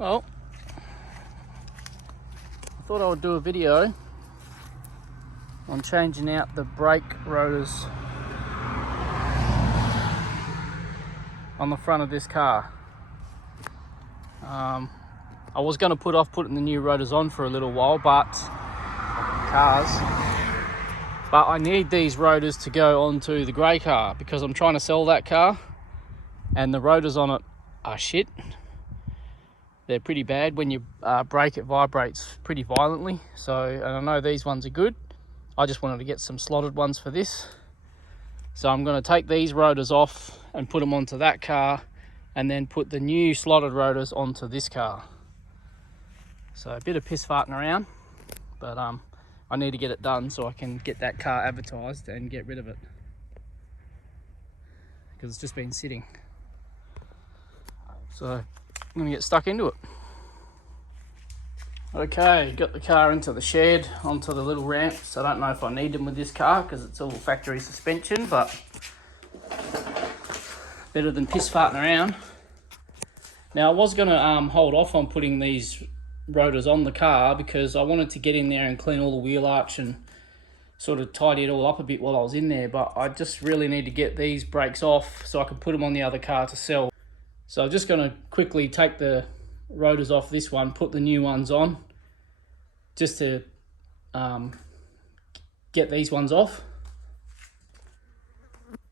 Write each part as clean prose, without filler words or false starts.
Well, I thought I would do a video on changing out the brake rotors on the front of this car. I was going to put off putting the new rotors on for a little while, but I need these rotors to go onto the grey car because I'm trying to sell that car and the rotors on it are shit. They're pretty bad. When you brake, it vibrates pretty violently. So, and I know these ones are good. I just wanted to get some slotted ones for this. So I'm going to take these rotors off and put them onto that car and then put the new slotted rotors onto this car. So a bit of piss farting around, but I need to get it done so I can get that car advertised and get rid of it, because it's just been sitting. So I'm going to get stuck into it. Okay, got the car into the shed, onto the little ramps. I don't know if I need them with this car because it's all factory suspension, but better than piss farting around. Now I was going to hold off on putting these rotors on the car because I wanted to get in there and clean all the wheel arch and sort of tidy it all up a bit while I was in there, but I just really need to get these brakes off so I can put them on the other car to sell. So I'm just going to quickly take the rotors off this one, put the new ones on, just to get these ones off.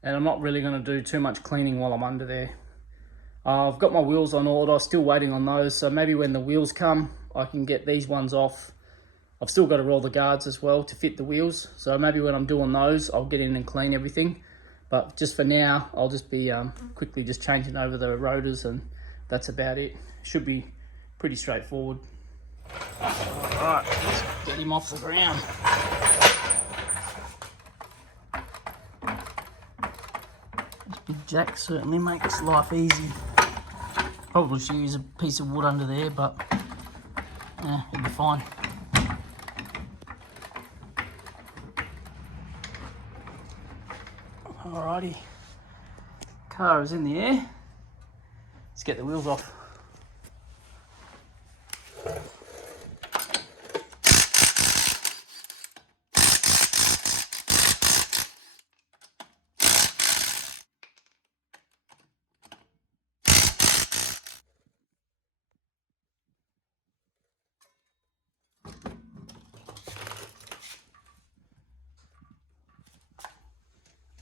And I'm not really going to do too much cleaning while I'm under there. I've got my wheels on order, still waiting on those, so maybe when the wheels come I can get these ones off. I've still got to roll the guards as well to fit the wheels, so maybe when I'm doing those I'll get in and clean everything. But just for now, I'll just be quickly just changing over the rotors, and that's about it. Should be pretty straightforward. Alright, let's get him off the ground. This big jack certainly makes life easy. Probably should use a piece of wood under there, but it'll be fine. Alrighty, car is in the air. Let's get the wheels off.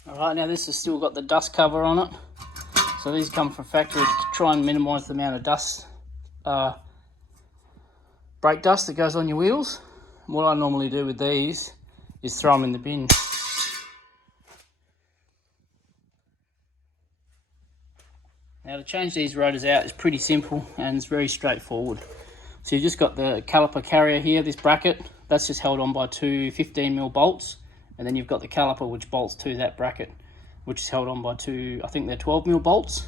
Alright, now this has still got the dust cover on it. So these come from factory to try and minimise the amount of dust, brake dust that goes on your wheels. And what I normally do with these is throw them in the bin. Now to change these rotors out is pretty simple and it's very straightforward. So you've just got the caliper carrier here, this bracket, that's just held on by two 15mm bolts. And then you've got the caliper which bolts to that bracket, which is held on by two, I think they're 12mm bolts,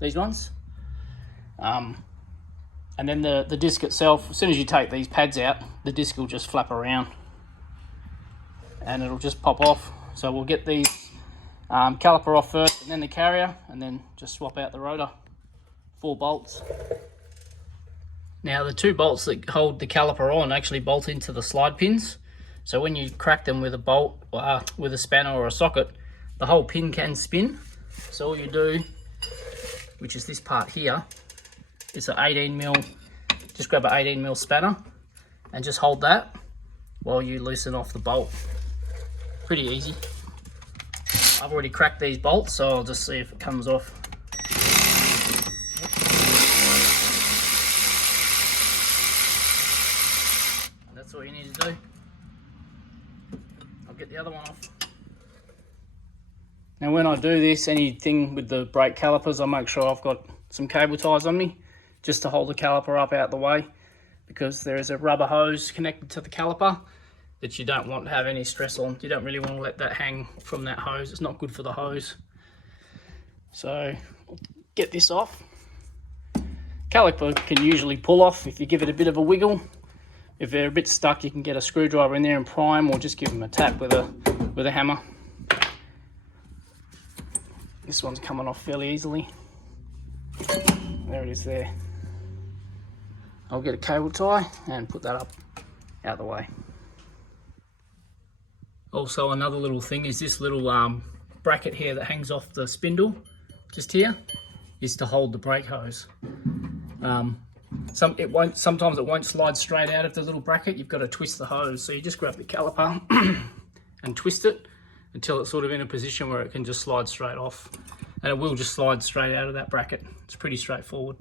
these ones. And then the disc itself, as soon as you take these pads out, the disc will just flap around and it'll just pop off. So we'll get the caliper off first and then the carrier, and then just swap out the rotor. 4 bolts. Now the 2 bolts that hold the caliper on actually bolt into the slide pins. So when you crack them with a bolt, with a spanner or a socket, the whole pin can spin. So all you do, which is this part here, is an 18mm, just grab an 18mm spanner and just hold that while you loosen off the bolt. Pretty easy. I've already cracked these bolts, so I'll just see if it comes off. And that's all you need to do. Get the other one off. Now when I do this, anything with the brake calipers, I make sure I've got some cable ties on me just to hold the caliper up out the way, because there is a rubber hose connected to the caliper that you don't want to have any stress on. You don't really want to let that hang from that hose. It's not good for the hose. So get this off. Caliper can usually pull off if you give it a bit of a wiggle. If they're a bit stuck, you can get a screwdriver in there and prime, or just give them a tap with a hammer. This one's coming off fairly easily. There it is there. I'll get a cable tie and put that up out the way. Also, another little thing is this little bracket here that hangs off the spindle, just here, is to hold the brake hose. Sometimes it won't slide straight out of the little bracket. You've got to twist the hose. So you just grab the caliper and twist it until it's sort of in a position where it can just slide straight off. And it will just slide straight out of that bracket. It's pretty straightforward.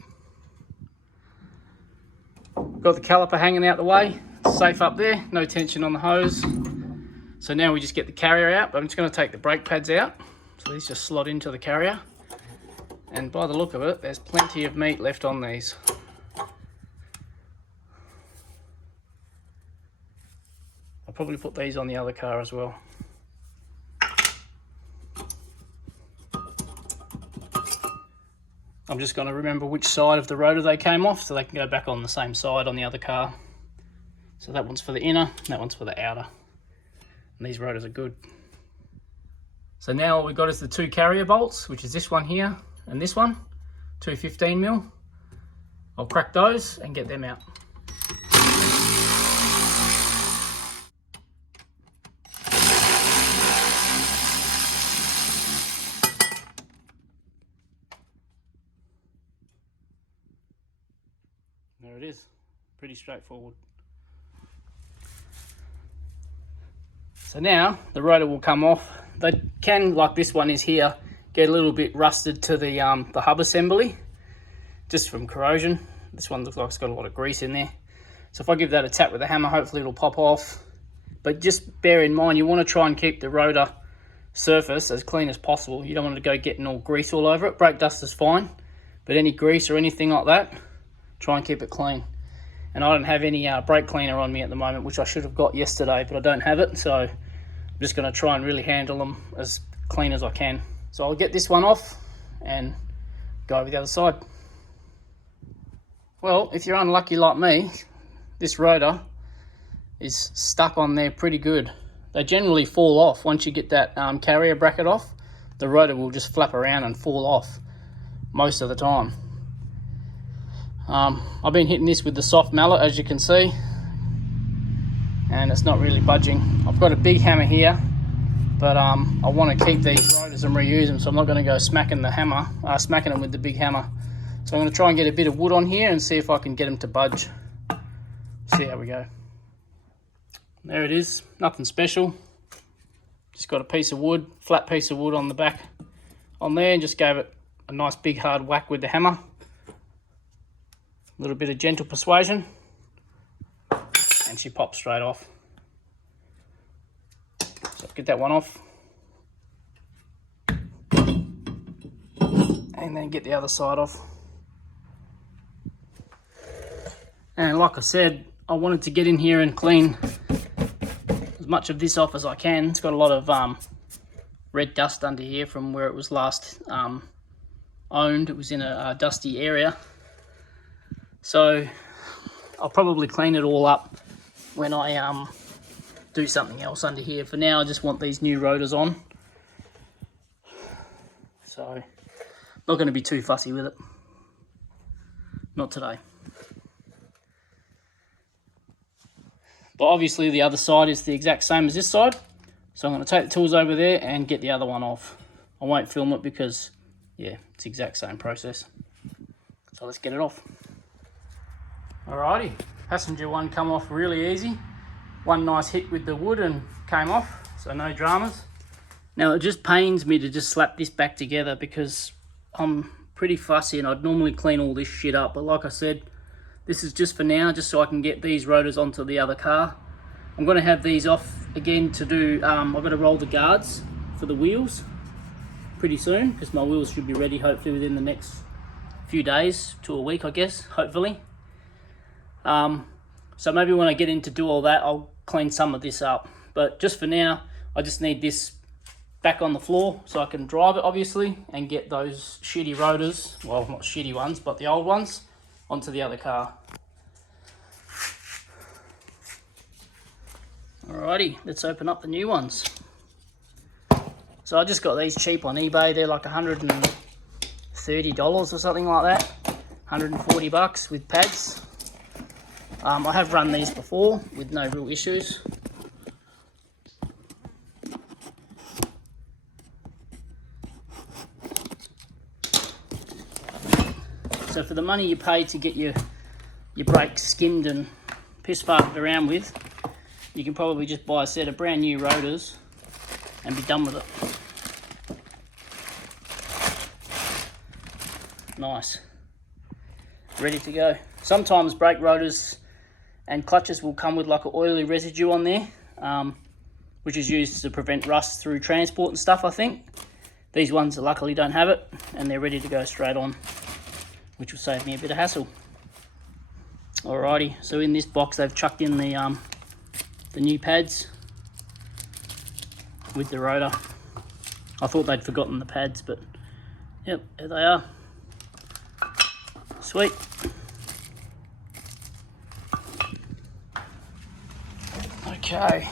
Got the caliper hanging out the way, safe up there, no tension on the hose. So now we just get the carrier out, but I'm just going to take the brake pads out. So these just slot into the carrier. And by the look of it, there's plenty of meat left on these. I'll probably put these on the other car as well. I'm just going to remember which side of the rotor they came off so they can go back on the same side on the other car. So that one's for the inner, that one's for the outer. And these rotors are good. So now all we've got is the two carrier bolts, which is this one here and this one, two 15mm. I'll crack those and get them out. There it is, pretty straightforward. So now the rotor will come off. They can, like this one is here, get a little bit rusted to the hub assembly, just from corrosion. This one looks like it's got a lot of grease in there. So if I give that a tap with a hammer, hopefully it'll pop off. But just bear in mind, you want to try and keep the rotor surface as clean as possible. You don't want to go getting all grease all over it. Brake dust is fine, but any grease or anything like that, try and keep it clean. And I don't have any brake cleaner on me at the moment, which I should have got yesterday, but I don't have it. So I'm just going to try and really handle them as clean as I can. So I'll get this one off and go over the other side. Well, if you're unlucky like me, this rotor is stuck on there pretty good. They generally fall off. Once you get that carrier bracket off, the rotor will just flap around and fall off most of the time. I've been hitting this with the soft mallet, as you can see, and it's not really budging. I've got a big hammer here, but I want to keep these rotors and reuse them, so I'm not going to go smacking them with the big hammer. So I'm going to try and get a bit of wood on here and see if I can get them to budge. See how we go. There it is, nothing special. Just got a piece of wood, flat piece of wood on the back on there, and just gave it a nice big hard whack with the hammer. A little bit of gentle persuasion, and she pops straight off. So get that one off, and then get the other side off. And like I said, I wanted to get in here and clean as much of this off as I can. It's got a lot of red dust under here from where it was last owned. It was in a dusty area. So I'll probably clean it all up when I do something else under here. For now, I just want these new rotors on. So not going to be too fussy with it. Not today. But obviously the other side is the exact same as this side. So I'm going to take the tools over there and get the other one off. I won't film it because, yeah, it's the exact same process. So let's get it off. Alrighty, passenger one come off really easy. One nice hit with the wood and came off, so no dramas. Now it just pains me to just slap this back together because I'm pretty fussy and I'd normally clean all this shit up, but like I said, this is just for now, just so I can get these rotors onto the other car. I'm going to have these off again to do, I've got to roll the guards for the wheels pretty soon, because my wheels should be ready hopefully within the next few days to a week, I guess, hopefully. So maybe when I get in to do all that, I'll clean some of this up. But just for now, I just need this back on the floor so I can drive it, obviously, and get those shitty rotors, well, not shitty ones, but the old ones, onto the other car. Alrighty, let's open up the new ones. So I just got these cheap on eBay. They're like $130 or something like that. 140 bucks with pads. I have run these before with no real issues. So for the money you pay to get your brakes skimmed and piss farted around with, you can probably just buy a set of brand new rotors and be done with it. Nice. Ready to go. Sometimes brake rotors and clutches will come with like an oily residue on there, which is used to prevent rust through transport and stuff, I think. These ones luckily don't have it, and they're ready to go straight on, which will save me a bit of hassle. Alrighty, so in this box they've chucked in the new pads with the rotor. I thought they'd forgotten the pads, but yep, there they are. Sweet. Okay.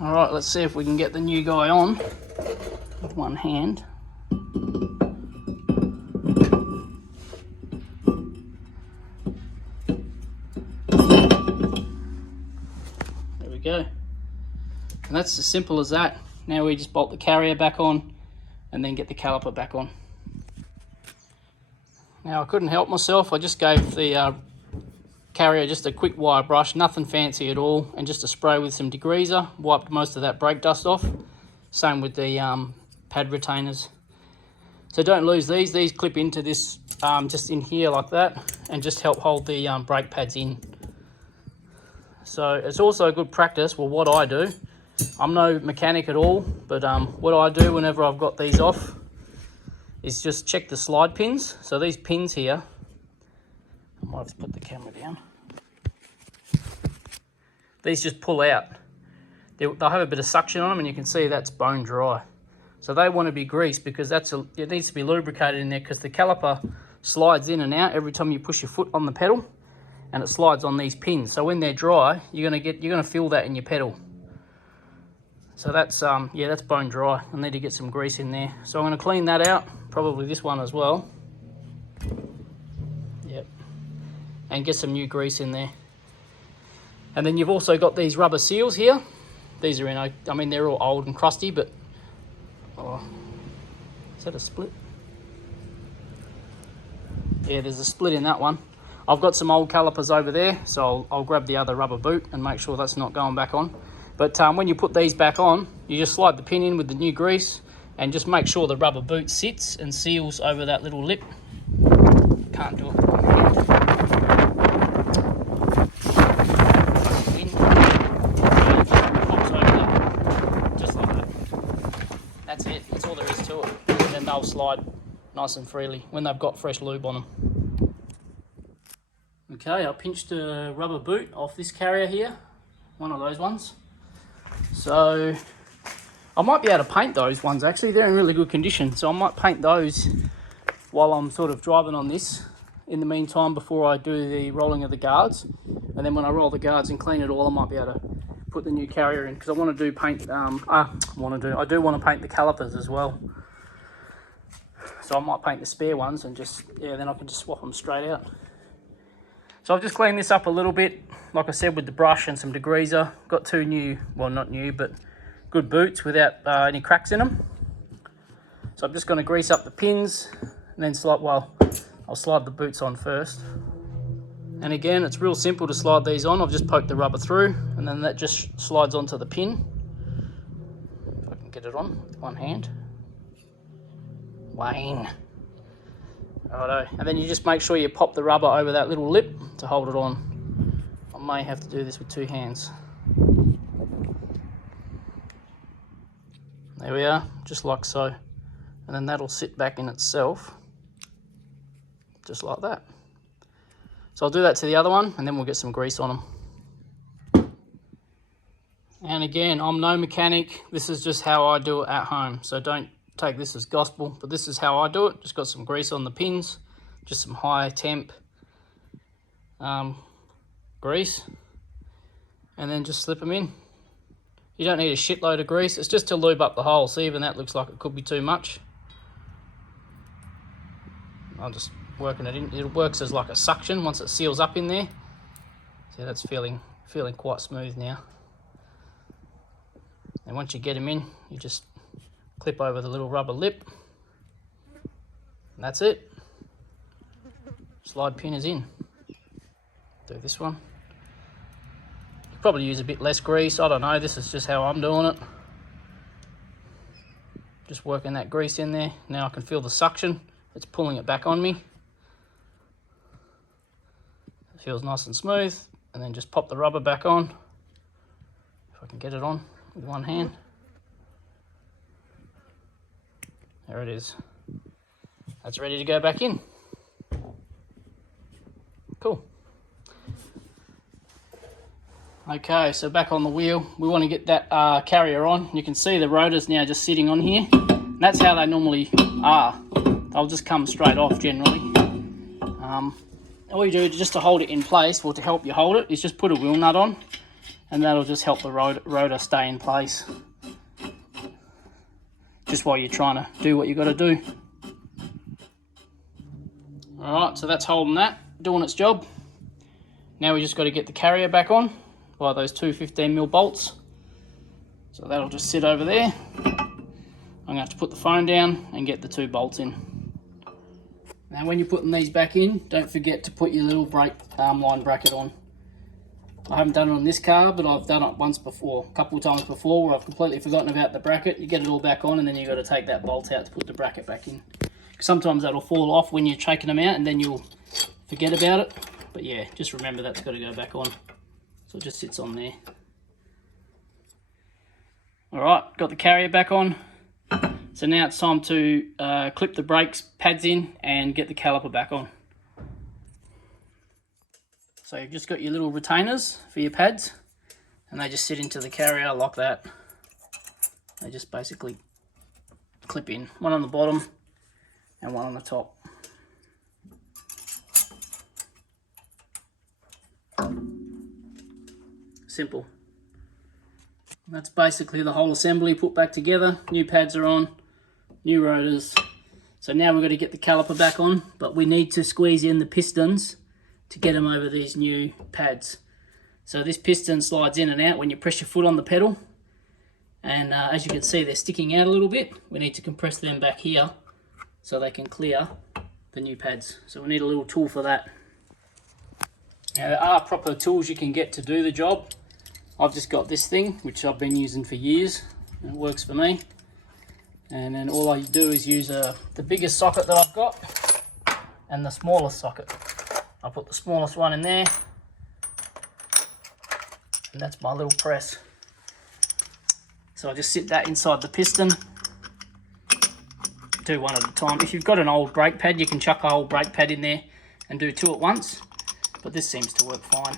Alright, let's see if we can get the new guy on with one hand. There we go. And that's as simple as that. Now we just bolt the carrier back on and then get the caliper back on. Now I couldn't help myself, I just gave the carrier just a quick wire brush, nothing fancy at all, and just a spray with some degreaser, wiped most of that brake dust off. Same with the pad retainers. So don't lose these clip into this just in here like that, and just help hold the brake pads in. So it's also a good practice, well what I do, I'm no mechanic at all, but what I do whenever I've got these off is just check the slide pins. So these pins here, I might just put the camera down. These just pull out. They'll have a bit of suction on them, and you can see that's bone dry. So they want to be greased because it needs to be lubricated in there, because the caliper slides in and out every time you push your foot on the pedal, and it slides on these pins. So when they're dry, you're gonna feel that in your pedal. So that's yeah, that's bone dry. I need to get some grease in there. So I'm going to clean that out, probably this one as well. Yep. And get some new grease in there. And then you've also got these rubber seals here. These are in, I mean they're all old and crusty, but oh, is that a split? Yeah, there's a split in that one. I've got some old calipers over there, so I'll grab the other rubber boot and make sure that's not going back on. But when you put these back on, you just slide the pin in with the new grease and just make sure the rubber boot sits and seals over that little lip. Can't do it. Pops over that, just like that. That's it, that's all there is to it. And then they'll slide nice and freely when they've got fresh lube on them. Okay, I pinched a rubber boot off this carrier here, one of those ones. So I might be able to paint those ones actually, they're in really good condition. So I might paint those while I'm sort of driving on this in the meantime before I do the rolling of the guards. And then when I roll the guards and clean it all, I might be able to put the new carrier in, because I want to do paint, I do want to paint the calipers as well. So I might paint the spare ones and just, yeah, then I can just swap them straight out. So I've just cleaned this up a little bit, like I said, with the brush and some degreaser. Got two new, well not new, but good boots without any cracks in them. So I'm just going to grease up the pins and then I'll slide the boots on first. And again, it's real simple to slide these on. I've just poked the rubber through and then that just slides onto the pin. If I can get it on with one hand. Wayne. Righto. And then you just make sure you pop the rubber over that little lip to hold it on. I may have to do this with two hands. There we are, just like so. And then that'll sit back in itself, just like that. So I'll do that to the other one and then we'll get some grease on them. And again, I'm no mechanic. This is just how I do it at home. So don't take this as gospel, but this is how I do it. Just got some grease on the pins, just some high temp grease, and then just slip them in. You don't need a shitload of grease, it's just to lube up the hole. See, even that looks like it could be too much. I'm just working it in. It works as like a suction once it seals up in there. See, that's feeling quite smooth now. And once you get them in, you just clip over the little rubber lip. And that's it. Slide pinners in. Do this one. You probably use a bit less grease. I don't know. This is just how I'm doing it. Just working that grease in there. Now I can feel the suction. It's pulling it back on me. It feels nice and smooth. And then just pop the rubber back on. If I can get it on with one hand. There it is. That's ready to go back in. Cool. Okay, so back on the wheel, we want to get that carrier on. You can see the rotors now just sitting on here. And that's how they normally are. They'll just come straight off generally. All you do just to hold it in place, or to help you hold it, is just put a wheel nut on, and that'll just help the rotor stay in place. Just while you're trying to do what you got to do. Alright, so that's holding that, doing its job. Now we just got to get the carrier back on by those two 15mm bolts. So that'll just sit over there. I'm going to have to put the phone down and get the two bolts in. Now when you're putting these back in, don't forget to put your little brake line bracket on. I haven't done it on this car, but I've done it once before, a couple of times before, where I've completely forgotten about the bracket. You get it all back on, and then you've got to take that bolt out to put the bracket back in. Sometimes that'll fall off when you're taking them out, and then you'll forget about it. But yeah, just remember that's got to go back on. So it just sits on there. Alright, got the carrier back on. So now it's time to clip the brakes pads in and get the caliper back on. So you've just got your little retainers for your pads, and they just sit into the carrier like that. They just basically clip in, one on the bottom and one on the top. Simple. And that's basically the whole assembly put back together. New pads are on, new rotors. So now we've got to get the caliper back on, but we need to squeeze in the pistons to get them over these new pads. So this piston slides in and out when you press your foot on the pedal. And as you can see, they're sticking out a little bit. We need to compress them back here so they can clear the new pads. So we need a little tool for that. Now there are proper tools you can get to do the job. I've just got this thing, which I've been using for years. And it works for me. And then all I do is use the biggest socket that I've got and the smallest socket. I'll put the smallest one in there, and that's my little press. So I just sit that inside the piston. Do one at a time. If you've got an old brake pad, you can chuck a whole brake pad in there and do two at once, but this seems to work fine.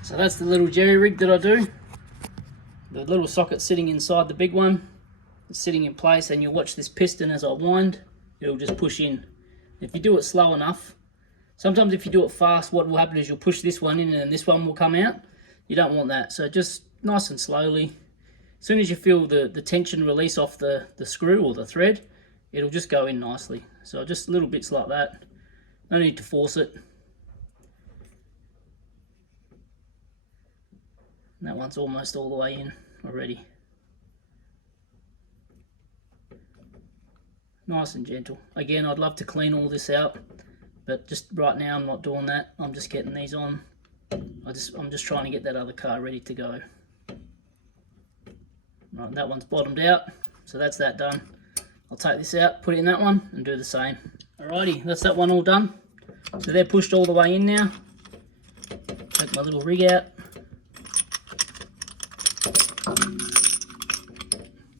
So that's the little jerry rig that I do. The little socket sitting inside the big one. It's sitting in place, and you'll watch this piston as I wind, it'll just push in. If you do it slow enough, sometimes if you do it fast, what will happen is you'll push this one in and then this one will come out. You don't want that, so just nice and slowly. As soon as you feel the tension release off the screw or the thread, it'll just go in nicely. So just little bits like that. No need to force it. And that one's almost all the way in already. Nice and gentle. Again, I'd love to clean all this out, but just right now I'm not doing that. I'm just getting these on. I'm just trying to get that other car ready to go. Right, that one's bottomed out, so that's that done. I'll take this out, put it in that one, and do the same. Alrighty, that's that one all done. So they're pushed all the way in now. Take my little rig out.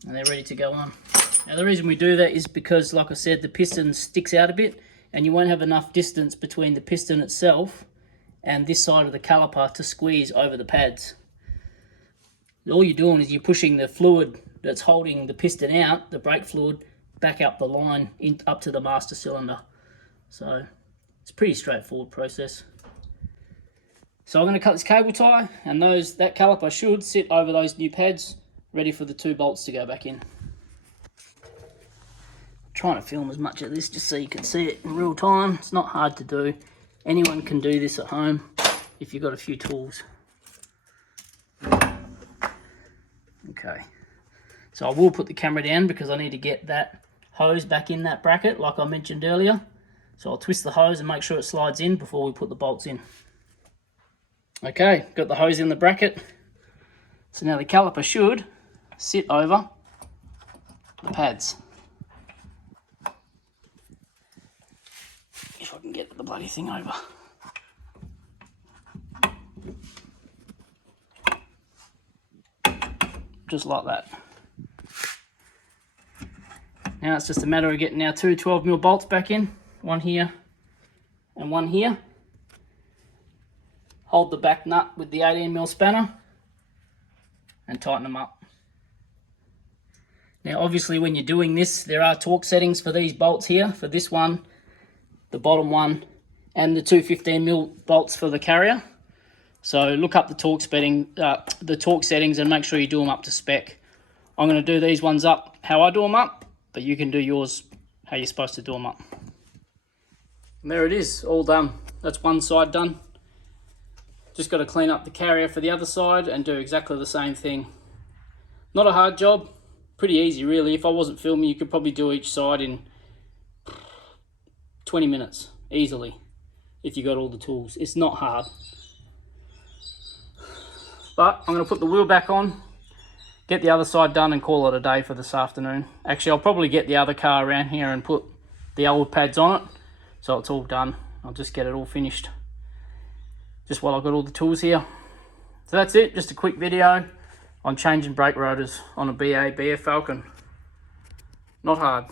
And they're ready to go on. Now the reason we do that is because, like I said, the piston sticks out a bit, and you won't have enough distance between the piston itself and this side of the caliper to squeeze over the pads. All you're doing is you're pushing the fluid that's holding the piston out, the brake fluid, back up the line up to the master cylinder. So it's a pretty straightforward process. So I'm going to cut this cable tie, and that caliper should sit over those new pads, ready for the two bolts to go back in. trying to film as much of this just so you can see it in real time. It's not hard to do. Anyone can do this at home if you've got a few tools. Okay, so I will put the camera down because I need to get that hose back in that bracket like I mentioned earlier. So I'll twist the hose and make sure it slides in before we put the bolts in. Okay, got the hose in the bracket. So now the caliper should sit over the pads. If I can get the bloody thing over. Just like that. Now it's just a matter of getting our two 12mm bolts back in. One here and one here. Hold the back nut with the 18mm spanner and tighten them up. Now obviously when you're doing this, there are torque settings for these bolts here. For this one, the bottom one, and the two 15mm bolts for the carrier. So look up the torque settings and make sure you do them up to spec. I'm going to do these ones up how I do them up, but you can do yours how you're supposed to do them up. And there it is, all done. That's one side done. Just got to clean up the carrier for the other side and do exactly the same thing. Not a hard job, pretty easy really. If I wasn't filming, you could probably do each side in 20 minutes, easily, if you got all the tools. It's not hard. But I'm going to put the wheel back on, get the other side done and call it a day for this afternoon. Actually, I'll probably get the other car around here and put the old pads on it, so it's all done. I'll just get it all finished just while I've got all the tools here. So that's it, just a quick video on changing brake rotors on a BF Falcon. Not hard.